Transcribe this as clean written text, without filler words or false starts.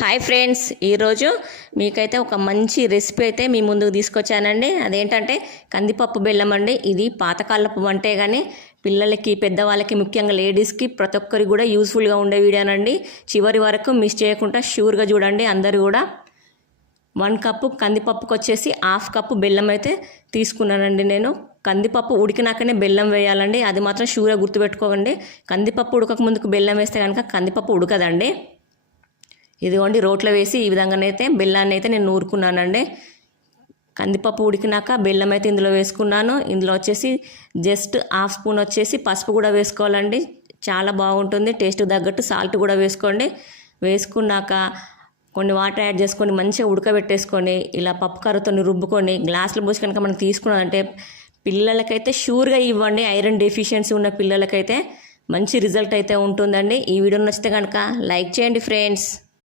Hi friends, ఈరోజు మీకైతే ఒక మంచి రెసిపీ అయితే మీ ముందుకు తీసుకొచ్చానండి. అదేంటంటే కందిపప్పు బెల్లం అండి. ఇది పాతకాలపు వంటే కానీ పిల్లలకి, పెద్దవాళ్ళకి, ముఖ్యంగా లేడీస్కి ప్రతి ఒక్కరికి కూడా యూస్ఫుల్గా ఉండే వీడియోనండి. చివరి వరకు మిస్ చేయకుండా షూర్గా చూడండి. అందరూ కూడా 1 కప్పు కందిపప్పుకి వచ్చేసి 1/2 కప్పు బెల్లం అయితే తీసుకున్నానండి. నేను కందిపప్పు ఉడికినాకనే బెల్లం వేయాలండి. అది మాత్రం షూర్గా గుర్తుపెట్టుకోకండి. కందిపప్పు ఉడకక ముందుకు బెల్లం వేస్తే కనుక కందిపప్పు ఉడకదండి. ఇదిగోండి, రోట్లో వేసి ఈ విధంగానైతే బెల్లాన్ని అయితే నేను నూరుకున్నానండి. కందిపప్పు ఉడికినాక బెల్లం అయితే ఇందులో వేసుకున్నాను. ఇందులో వచ్చేసి జస్ట్ 1/2 స్పూన్ వచ్చేసి పసుపు కూడా వేసుకోవాలండి. చాలా బాగుంటుంది. టేస్ట్ తగ్గట్టు సాల్ట్ కూడా వేసుకోండి. వేసుకున్నాక కొన్ని వాటర్ యాడ్ చేసుకొని మంచిగా ఉడకబెట్టేసుకొని ఇలా పప్పు కర్రతో రుబ్బుకొని గ్లాసులు పోసి కనుక మనం తీసుకున్నామంటే పిల్లలకైతే షూర్గా ఇవ్వండి. ఐరన్ డెఫిషియన్సీ ఉన్న పిల్లలకైతే మంచి రిజల్ట్ అయితే ఉంటుందండి. ఈ వీడియో నచ్చితే కనుక లైక్ చేయండి ఫ్రెండ్స్.